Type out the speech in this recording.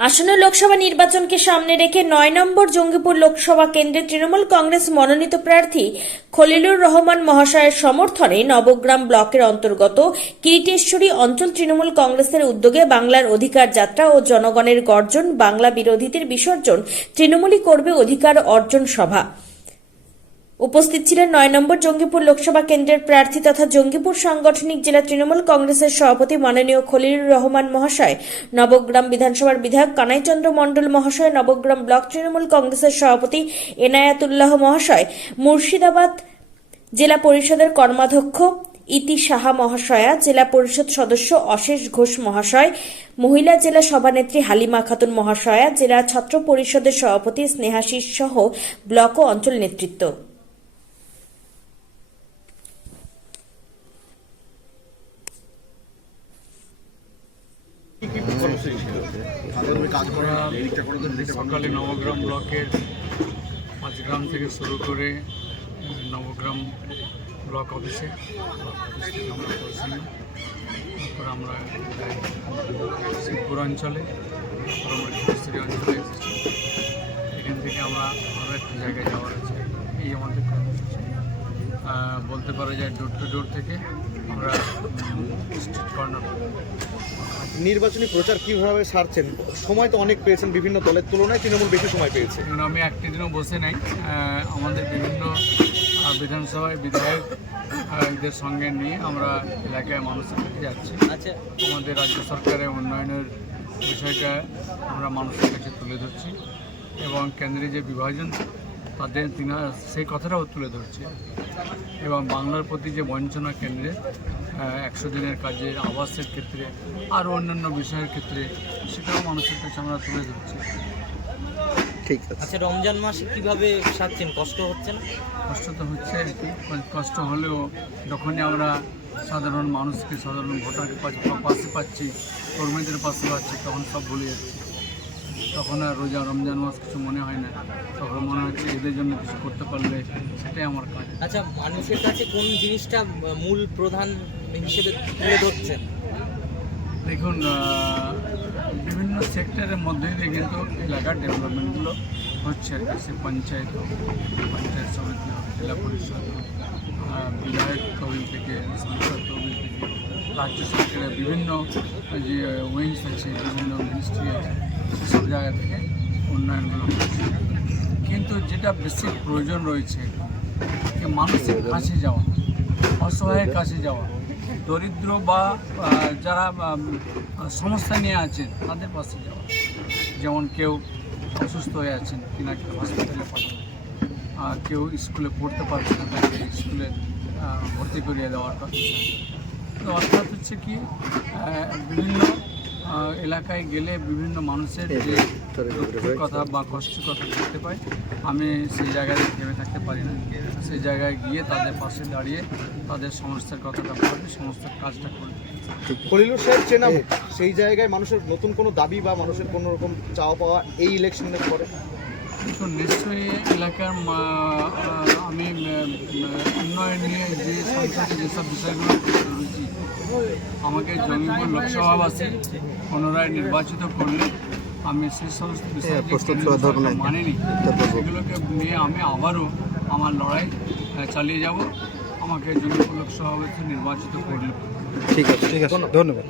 আসন্ন লোকসভা নির্বাচনকে সামনে রেখে নয় নম্বর জঙ্গিপুর লোকসভা কেন্দ্রে তৃণমূল কংগ্রেস মনোনীত প্রার্থী খলিলুর রহমান মহাশয়ের সমর্থনে নবগ্রাম ব্লকের অন্তর্গত কিরিটেশ্বরী অঞ্চল তৃণমূল কংগ্রেসের উদ্যোগে বাংলার অধিকার যাত্রা ও জনগণের গর্জন বাংলা বিরোধীদের বিসর্জন তৃণমূলই করবে অধিকার অর্জন সভা। উপস্থিত ছিলেন নয় নম্বর জঙ্গিপুর লোকসভা কেন্দ্রের প্রার্থী তথা জঙ্গিপুর সাংগঠনিক জেলা তৃণমূল কংগ্রেসের সভাপতি মাননীয় খলিলুর রহমান মহাশয়, নবগ্রাম বিধানসভার বিধায়ক কানাইচন্দ্র মণ্ডল মহাশয়, নবগ্রাম ব্লক তৃণমূল কংগ্রেসের সভাপতি এনায়াতুল্লাহ মহাশয়, মুর্শিদাবাদ জেলা পরিষদের কর্মাধ্যক্ষ ইতি সাহা মহাশয়া, জেলা পরিষদ সদস্য অশেষ ঘোষ মহাশয়, মহিলা জেলা সভানেত্রী হালিমা খাতুন মহাশয়া, জেলা ছাত্র পরিষদের সভাপতি স্নেহাশিস সহ ব্লক ও অঞ্চল নেতৃত্ব কি কি কর্মসূচি ছিল সাধারণ কাজ করা এদিকটা করে দেন এদিকটা করে সকালে নবগ্রাম ব্লকের পাঁচগ্রাম থেকে শুরু করে নবগ্রাম ব্লক অফিসে, ব্লক অফিস তারপর আমরা শিবপুর অঞ্চলে, তারপর অঞ্চলে এখান থেকে আমরা আরও একটা জায়গায় যাওয়ার আছে। এই আমাদের বলতে পারা যায় ডোর টু ডোর থেকে আমরা স্ট্রিট কর্নার নির্বাচনী প্রচার কীভাবে সারছেন? সময় তো অনেক পেয়েছেন বিভিন্ন দলের তুলনায় তৃণমূল বেশি সময় পেয়েছে। আমি একটি দিনও বসে নাই। আমাদের বিভিন্ন বিধানসভায় বিধায়ক এদের সঙ্গে নিয়ে আমরা এলাকায় মানুষের কাছে যাচ্ছি। আচ্ছা। আমাদের রাজ্য সরকারের উন্নয়নের বিষয়টা আমরা মানুষের কাছে তুলে ধরছি এবং কেন্দ্রে যে বিভাজন তাদের তিনা সেই কথাটাও তুলে ধরছে। এবং বাংলার প্রতি যে বঞ্চনা কেন্দ্রে একশো দিনের কাজের আবাসের ক্ষেত্রে আর অন্যান্য বিষয়ের ক্ষেত্রে সেটাও মানুষের কাছে আমরা তুলে ধরছি। ঠিক আছে। আচ্ছা রমজান মাসে কীভাবে সারছেন? কষ্ট হচ্ছে না? কষ্ট তো হচ্ছে কষ্ট হলেও যখনই আমরা সাধারণ মানুষকে সাধারণ ভোটারকে পাচ্ছি- পাশে পাচ্ছি কর্মীদের পাশে পাচ্ছি তখন সব ভুলে যাচ্ছি। তখন আর রোজা রমজান মাস কিছু মনে হয় না। তখন মনে হচ্ছে এদের জন্য কিছু করতে পারলে সেটাই আমার কাজ। আচ্ছা মানুষের কাছে কোন জিনিসটা মূল প্রধান হিসেবে তুলে ধরছেন? দেখুন বিভিন্ন সেক্টরের মধ্যে দিয়ে কিন্তু এলাকার ডেভেলপমেন্টগুলো হচ্ছে আর কি সে পঞ্চায়েত পঞ্চায়েত সমিতি হোক, জেলা পরিষদ বিধায়ক তহবিল থেকে সাংসদ তহবিল থেকে রাজ্য সরকারের বিভিন্ন যে উইংস আছে বিভিন্ন মিনিস্ট্রি আছে সেসব জায়গা থেকে উন্নয়নগুলো হচ্ছে। কিন্তু যেটা বেশি প্রয়োজন রয়েছে যে মানুষের কাছে যাওয়া অসহায়ের কাছে যাওয়া দরিদ্র বা যারা সমস্যা নিয়ে আছেন তাদের পাশে যাওয়া। যেমন কেউ অসুস্থ হয়ে আছেন কিনাকে হসপিটালে পাঠানো কেউ স্কুলে পড়তে পারছে না তাকে স্কুলে ভর্তি করিয়ে দেওয়ার কথা। তো অর্থাৎ হচ্ছে কি বিভিন্ন এলাকায় গেলে বিভিন্ন মানুষের যে দুঃখের কথা বা কষ্টের কথা দেখতে পাই আমি সেই জায়গায় থেমে থাকতে পারি না। সেই জায়গায় গিয়ে তাদের পাশে দাঁড়িয়ে তাদের সমস্যার কথাটা বলে সমস্ত কাজটা করি খলিলুর চেনা। সেই জায়গায় মানুষের নতুন কোনো দাবি বা মানুষের কোনো রকম চাওয়া পাওয়া এই ইলেকশনের পরে তো নিশ্চয়ই এলাকার আমি উন্নয়ন নিয়ে যে সংসদে যেসব বিষয়গুলো ধরেছি আমাকে জঙ্গিপুর লোকসভাবাসী পুনরায় নির্বাচিত করলে আমি সেই সমস্ত বিষয় কেন্দ্রীয় সেগুলোকে নিয়ে আমি আবারও আমার লড়াই চালিয়ে যাব। আমাকে জঙ্গিপুর লোকসভাবাসী নির্বাচিত করলে। ঠিক আছে ঠিক আছে। ধন্যবাদ।